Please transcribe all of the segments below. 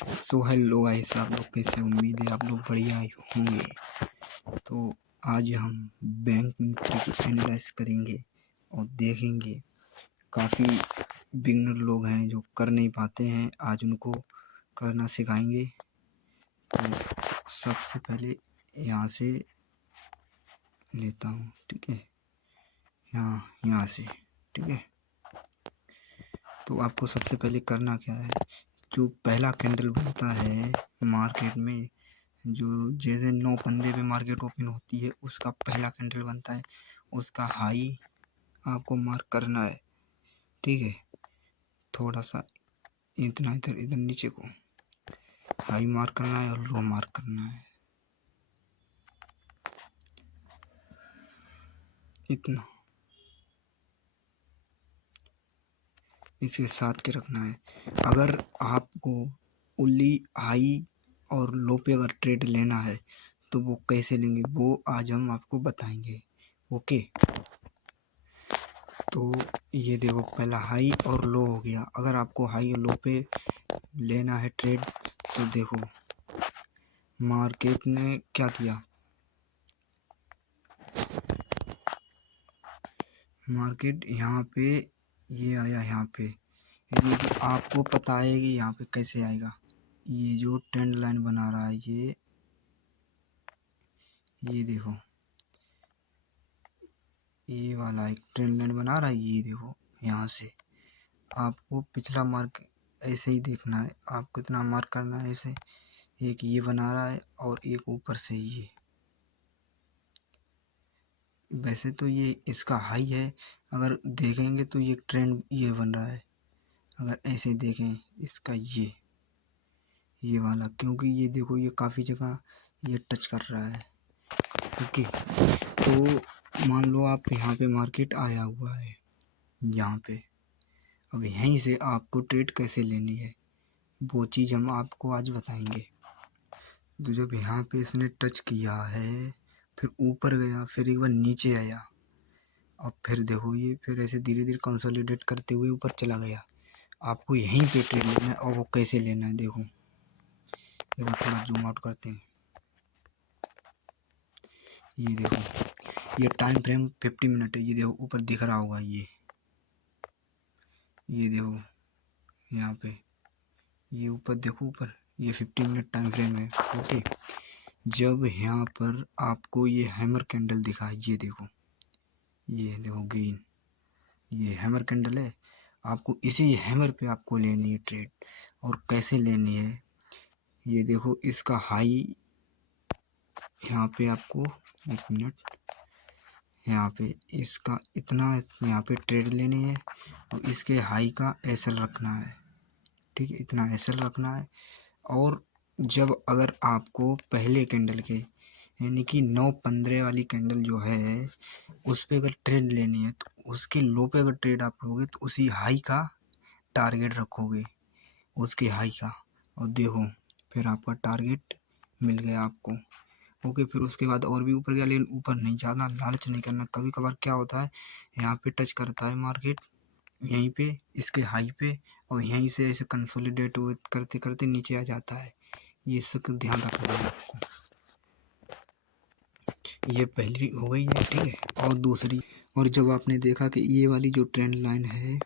So hello guys, आप लोग कैसे? उम्मीद है आप लोग बढ़िया होंगे। तो आज हम बैंक निफ्टी की एनालाइज करेंगे और देखेंगे। काफ़ी बिगनर लोग हैं जो कर नहीं पाते हैं, आज उनको करना सिखाएंगे। तो सबसे पहले यहाँ से लेता हूँ, ठीक है, यहाँ से, ठीक है। तो आपको सबसे पहले करना क्या है, जो पहला कैंडल बनता है मार्केट में, जो जैसे 9 फंदे पे मार्केट ओपन होती है, उसका पहला कैंडल बनता है, उसका हाई आपको मार्क करना है, ठीक है। थोड़ा सा इतना इधर नीचे को हाई मार्क करना है और लो मार्क करना है, इतना इसके साथ के रखना है। अगर आपको ओनली हाई और लो पे अगर ट्रेड लेना है तो वो कैसे लेंगे, वो आज हम आपको बताएंगे, ओके। तो ये देखो, पहला हाई और लो हो गया। अगर आपको हाई और लो पे लेना है ट्रेड तो देखो मार्केट ने क्या किया, मार्केट यहाँ पे ये आया, यहाँ पे यानी कि आपको पता है कि यहाँ पे कैसे आएगा। ये जो ट्रेंड लाइन बना रहा है, ये देखो, ये वाला एक ट्रेंड लाइन बना रहा है, ये देखो। यहाँ से आपको पिछला मार्क ऐसे ही देखना है, आपको इतना मार्क करना है ऐसे। एक ये बना रहा है और एक ऊपर से ये, वैसे तो ये इसका हाई है, अगर देखेंगे तो ये ट्रेंड ये बन रहा है। अगर ऐसे देखें इसका ये वाला, क्योंकि ये देखो ये काफ़ी जगह ये टच कर रहा है, ओके। तो मान लो आप यहाँ पे मार्केट आया हुआ है यहाँ पे, अब यहीं से आपको ट्रेड कैसे लेनी है वो चीज़ हम आपको आज बताएंगे। तो जब यहाँ पे इसने टच किया है, फिर ऊपर गया, फिर एक बार नीचे आया, और फिर देखो ये फिर ऐसे धीरे धीरे कंसोलिडेट करते हुए ऊपर चला गया। आपको यहीं पे ट्रेड लेना है, और वो कैसे लेना है देखो। देखो थोड़ा जूम आउट करते हैं, ये देखो, ये टाइम फ्रेम 50 मिनट है। ये देखो ऊपर दिख रहा होगा, ये देखो यहाँ पे, ये ऊपर देखो, ऊपर ये 50 मिनट टाइम फ्रेम है, ओके। जब यहाँ पर आपको ये हैमर कैंडल दिखा, ये देखो ग्रीन, ये हैमर कैंडल है, आपको इसी हैमर पे आपको लेनी है ट्रेड। और कैसे लेनी है, ये देखो इसका हाई यहाँ पे आपको, एक मिनट, यहाँ पे इसका इतना यहाँ पे ट्रेड लेनी है, और इसके हाई का एसएल रखना है, ठीक है, इतना एसएल रखना है। और जब अगर आपको पहले कैंडल के यानी कि 9-15 वाली कैंडल जो है उस पे अगर ट्रेड लेनी है, तो उसके लो पे अगर ट्रेड आप लोगे तो उसी हाई का टारगेट रखोगे, उसके हाई का, और देखो फिर आपका टारगेट मिल गया आपको, ओके। फिर उसके बाद और भी ऊपर गया, लेकिन ऊपर नहीं जाना, लालच नहीं करना। कभी कभार क्या होता है, यहाँ पे टच करता है मार्केट, यहीं पे इसके हाई पे, और यहीं से ऐसे कंसोलिडेट हुए करते करते नीचे आ जाता है। ये सब ध्यान रखना है आपको। ये पहली हो गई है, ठीक है। और दूसरी, और जब आपने देखा कि ये वाली जो ट्रेंड लाइन है,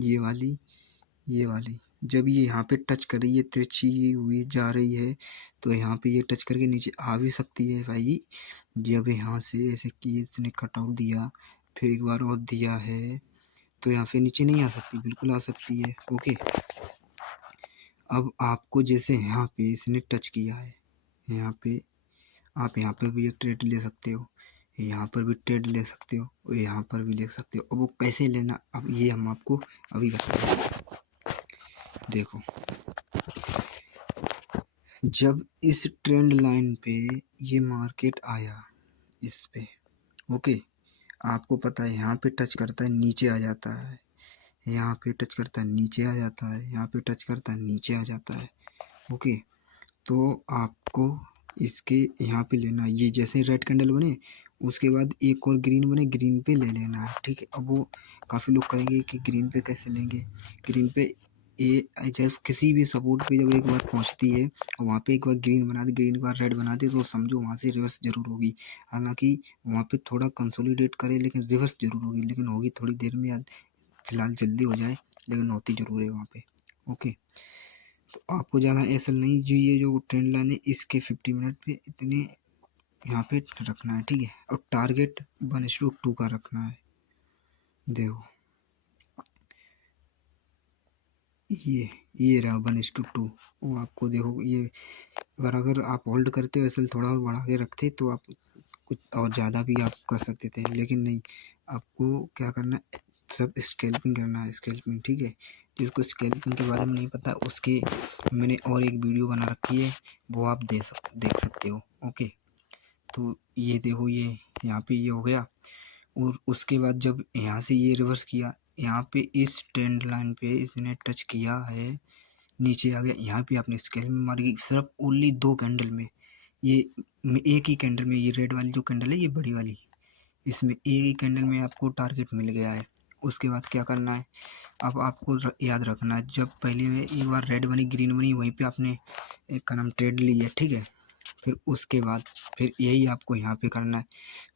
ये वाली जब ये यहाँ पे टच कर रही है, तिरछी हुई जा रही है, तो यहाँ पे ये टच करके नीचे आ भी सकती है भाई। जब यहाँ से ऐसे कि इसने कटआउट दिया, फिर एक बार और दिया है, तो यहाँ पे नीचे नहीं आ सकती, बिल्कुल आ सकती है, ओके। अब आपको जैसे यहाँ पे इसने टच किया है, यहाँ पे आप यहाँ पर भी एक ट्रेड ले सकते हो, यहाँ पर भी ट्रेड ले सकते हो, और यहाँ पर भी ले सकते हो। अब वो कैसे लेना, अब ये हम आपको अभी बताएंगे। देखो, जब इस ट्रेंड लाइन पे ये मार्केट आया, इस पे, ओके, आपको पता है यहाँ पे टच करता है नीचे आ जाता है, यहाँ पे टच करता है नीचे आ जाता है, यहाँ पे टच करता है नीचे आ जाता है, ओके। तो आपको इसके यहाँ पे लेना है, ये जैसे रेड कैंडल बने उसके बाद एक और ग्रीन बने, ग्रीन पे ले लेना है, ठीक है। अब वो काफ़ी लोग कहेंगे कि ग्रीन पे कैसे लेंगे, ग्रीन पे ये जब किसी भी सपोर्ट पे जब एक बार पहुंचती है और वहाँ पे एक बार ग्रीन बना दी, ग्रीन के बाद रेड बना दी, तो समझो वहाँ से रिवर्स जरूर होगी। हालांकि वहाँ पे थोड़ा कंसोलिडेट करे लेकिन रिवर्स जरूर होगी, लेकिन होगी थोड़ी देर में या फिलहाल जल्दी हो जाए, लेकिन होती जरूर है वहाँ पे। ओके, तो आपको ज़्यादा ऐसा नहीं, जो ये जो ट्रेंड लाइन है इसके 50 मिनट पे इतने यहाँ पे रखना है, ठीक है। और टारगेट 1:2 का रखना है। देखो ये रहा 1:2। वो आपको देखो ये अगर आप होल्ड करते हो ऐसे थोड़ा और बढ़ा के रखते तो आप कुछ और ज़्यादा भी आप कर सकते थे, लेकिन नहीं, आपको क्या करना है, सब स्कैल्पिंग करना है, स्कैल्पिंग, ठीक है। जिसको स्कैल्पिंग के बारे में नहीं पता उसके मैंने और एक वीडियो बना रखी है, वो आप देख सकते हो। ओके, तो ये देखो ये यहाँ पे ये हो गया, और उसके बाद जब यहाँ से ये रिवर्स किया, यहाँ पे इस ट्रेंड लाइन पे इसने टच किया है, नीचे आ गया, यहाँ पे आपने स्केल में मारी सिर्फ ओनली 2 कैंडल में, ये एक ही कैंडल में, ये रेड वाली जो कैंडल है ये बड़ी वाली, इसमें एक ही कैंडल में आपको टारगेट मिल गया है। उसके बाद क्या करना है, अब आपको याद रखना है, जब पहले एक बार रेड बनी ग्रीन बनी वहीं पे आपने एक का नाम ट्रेड ली है, ठीक है। फिर उसके बाद फिर यही आपको यहाँ पे करना है,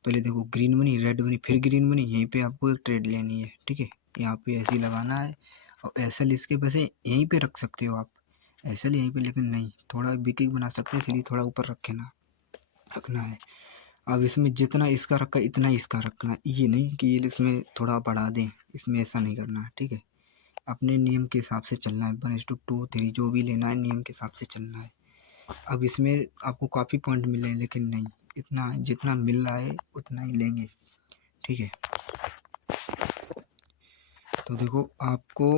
पहले देखो ग्रीन बनी रेड बनी फिर ग्रीन बनी, यहीं पे आपको एक ट्रेड लेनी है, ठीक है। यहाँ पे ऐसे ही लगाना है, और एसएल इसके वैसे यहीं पे रख सकते हो आप, एसएल यहीं पे, लेकिन नहीं, थोड़ा बिग बना सकते हैं, इसलिए थोड़ा ऊपर रखना है। अब इसमें जितना इसका रखा इतना इसका रखना है, ये नहीं कि ये इसमें थोड़ा बढ़ा दें, इसमें ऐसा नहीं करना है, ठीक है। अपने नियम के हिसाब से चलना है, 1:2 3 जो भी लेना है नियम के हिसाब से चलना है। अब इसमें आपको काफ़ी पॉइंट मिले हैं, लेकिन नहीं, इतना जितना मिल रहा है उतना ही लेंगे, ठीक है। तो देखो आपको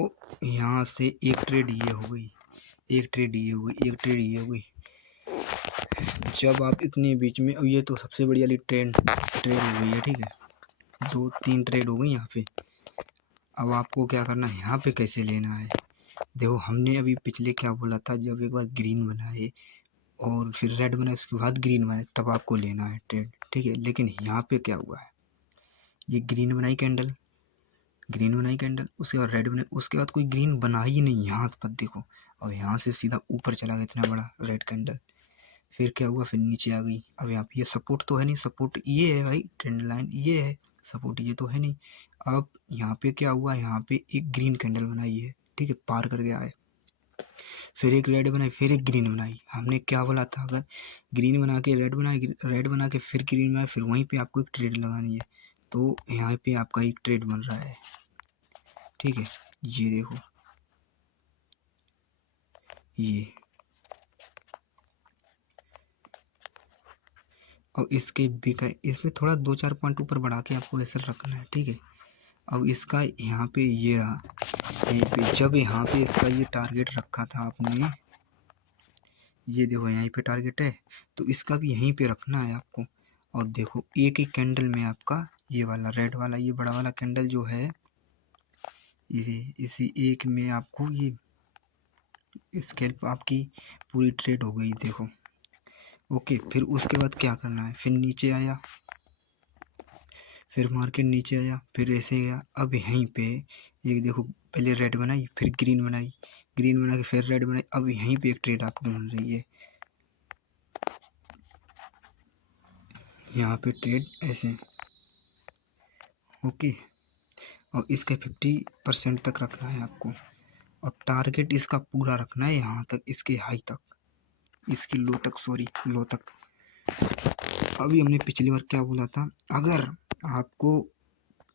यहाँ से एक ट्रेड ये हो गई, एक ट्रेड ये हो गई, एक ट्रेड ये हो गई। जब आप इतने बीच में, अब ये तो सबसे बड़ी वाली ट्रेड हो गई है, ठीक है। 2-3 ट्रेड हो गई यहाँ पे। अब आपको क्या करना है, यहाँ पे कैसे लेना है, देखो हमने अभी पिछले क्या बोला था, जब एक बार ग्रीन बनाए और फिर रेड बनाए उसके बाद ग्रीन बनाए तब आपको लेना है ट्रेड, ठीक है। लेकिन यहाँ पे क्या हुआ है, ये ग्रीन बनाई कैंडल, ग्रीन बनाई कैंडल, उसके बाद रेड बनाई, उसके बाद कोई ग्रीन बना ही नहीं यहाँ पर देखो, और यहाँ से सीधा ऊपर चला गया इतना बड़ा रेड कैंडल। फिर क्या हुआ, फिर नीचे आ गई। अब यहाँ पे ये सपोर्ट तो है नहीं, सपोर्ट ये है भाई, ट्रेंड लाइन ये है, सपोर्ट ये तो है नहीं। अब यहाँ पे क्या हुआ, यहाँ पे एक ग्रीन कैंडल बनाई है, ठीक है, पार कर गया है। फिर एक रेड बनाई, फिर एक ग्रीन बनाई। हमने क्या बोला था, अगर ग्रीन बना के रेड बनाए, रेड बना के फिर ग्रीन बनाए, फिर वहीं पे आपको एक ट्रेड लगानी है। तो यहाँ पे आपका एक ट्रेड बन रहा है, ठीक है। ये देखो ये, और इसके बिका इसमें थोड़ा 2-4 पॉइंट ऊपर बढ़ा के आपको ऐसा रखना है, ठीक है। अब इसका यहाँ पे ये रहा, यहीं पे जब यहाँ पे इसका ये टारगेट रखा था आपने, ये देखो यहीं पे टारगेट है, तो इसका भी यहीं पे रखना है आपको। और देखो एक ही कैंडल में आपका ये वाला रेड वाला ये बड़ा वाला कैंडल जो है, इसी एक में आपको ये स्कैल्प आपकी पूरी ट्रेड हो गई, देखो। ओके, फिर उसके बाद क्या करना है, फिर नीचे आया, फिर मार्केट नीचे आया, फिर ऐसे गया। अब यहीं पे ये देखो, पहले रेड बनाई फिर ग्रीन बनाई, ग्रीन बना के फिर रेड बनाई, अब यहीं पे एक ट्रेड आपको मिल रही है, यहाँ पे ट्रेड ऐसे। ओके, और इसका 50% तक रखना है आपको, और टारगेट इसका पूरा रखना है यहाँ तक, इसके हाई तक, इसकी लो तक, सॉरी लो तक। अभी हमने पिछली बार क्या बोला था, अगर आपको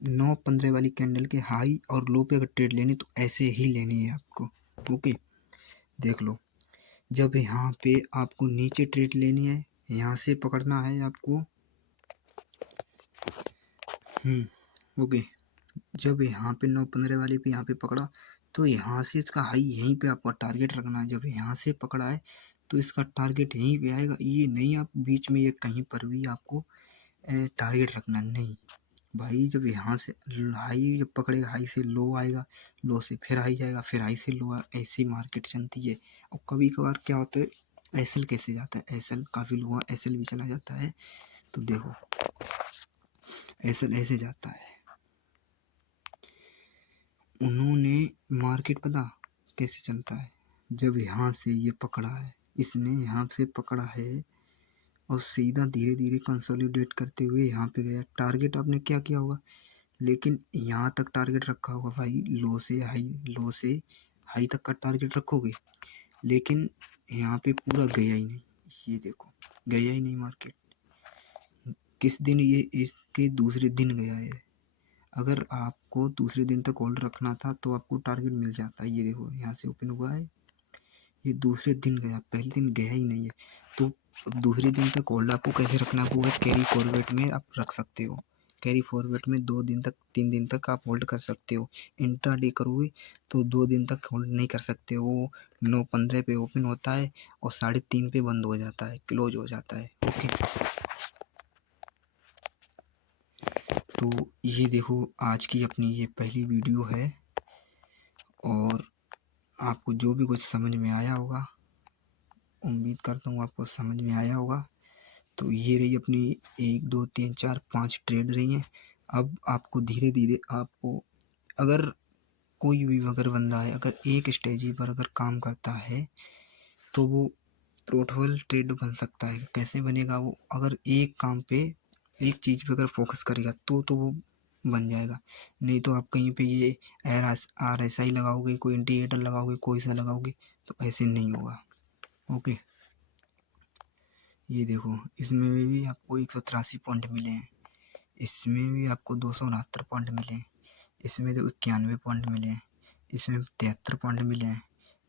9-15 वाली कैंडल के हाई और लो पे अगर ट्रेड लेनी तो ऐसे ही लेनी है आपको। ओके, देख लो, जब यहाँ पे आपको नीचे ट्रेड लेनी है, यहाँ से पकड़ना है आपको। ओके, जब यहाँ पे 9-15 वाले पे यहाँ पे पकड़ा, तो यहाँ से इसका हाई यहीं पे आपका टारगेट रखना है। जब यहाँ से पकड़ा है तो इसका टारगेट यहीं पे आएगा, ये नहीं आप बीच में ये कहीं पर भी आपको टारगेट रखना नहीं भाई। जब यहाँ से हाई जब पकड़ेगा, हाई से लो आएगा, लो से फिर हाई जाएगा, फिर हाई से लो, ऐसी मार्केट चलती है। और कभी कभार क्या होता है, एसएल कैसे जाता है, एसएल काफ़ी लो एसएल भी चला जाता है। तो देखो एसएल ऐसे जाता है, उन्होंने मार्केट पता कैसे चलता है, जब यहाँ से ये पकड़ा है, इसने यहाँ से पकड़ा है और सीधा धीरे धीरे कंसोलिडेट करते हुए यहाँ पे गया। टारगेट आपने क्या किया होगा, लेकिन यहाँ तक टारगेट रखा होगा भाई, लो से हाई, लो से हाई तक का टारगेट रखोगे, लेकिन यहाँ पे पूरा गया ही नहीं। ये देखो गया ही नहीं मार्केट। किस दिन, ये इसके दूसरे दिन गया है। अगर आपको दूसरे दिन तक होल्ड रखना था तो आपको टारगेट मिल जाता है। ये देखो यहाँ से ओपन हुआ है, ये दूसरे दिन गया, पहले दिन गया ही नहीं है। तो दूसरे दिन तक होल्ड आपको कैसे रखना है, वो कैरी फॉरवर्ड में आप रख सकते हो। कैरी फॉरवर्ड में 2 दिन तक 3 दिन तक आप होल्ड कर सकते हो। इंट्राडे करोगे तो 2 दिन तक होल्ड नहीं कर सकते हो। 9:15 पे ओपन होता है और 3:30 पे बंद हो जाता है, क्लोज हो जाता है। ओके, तो ये देखो आज की अपनी ये पहली वीडियो है और आपको जो भी कुछ समझ में आया होगा, उम्मीद करता हूँ आपको समझ में आया होगा। तो ये रही अपनी 1 2 3 4 5 ट्रेड रही हैं। अब आपको धीरे धीरे आपको, अगर कोई भी अगर बंदा है, अगर एक स्टेज पर अगर काम करता है तो वो प्रोफिटेबल ट्रेड बन सकता है। कैसे बनेगा वो, अगर एक काम पे, एक चीज़ पे अगर फोकस करेगा तो वो बन जाएगा। नहीं तो आप कहीं पे ये RSI लगाओगे, कोई इंडिकेटर लगाओगे, कोई सा लगाओगे, तो ऐसे नहीं होगा। ओके, ये देखो इसमें भी आपको 183 पॉइंट मिले हैं, इसमें भी आपको 269 पॉइंट मिले हैं, इसमें तो 91 पॉइंट मिले हैं, इसमें 73 पॉइंट मिले हैं,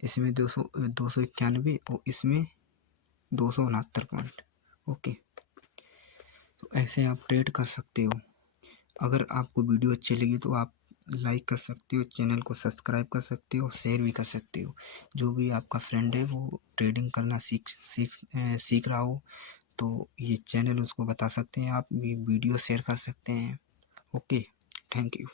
इसमें 291 और इसमें 269 पॉइंट। ओके, तो ऐसे आप ट्रेड कर सकते हो। अगर आपको वीडियो अच्छी लगी तो आप लाइक कर सकते हो, चैनल को सब्सक्राइब कर सकते हो, शेयर भी कर सकते हो। जो भी आपका फ्रेंड है वो ट्रेडिंग करना सीख रहा हो तो ये चैनल उसको बता सकते हैं, आप भी वीडियो शेयर कर सकते हैं। Okay, thank you.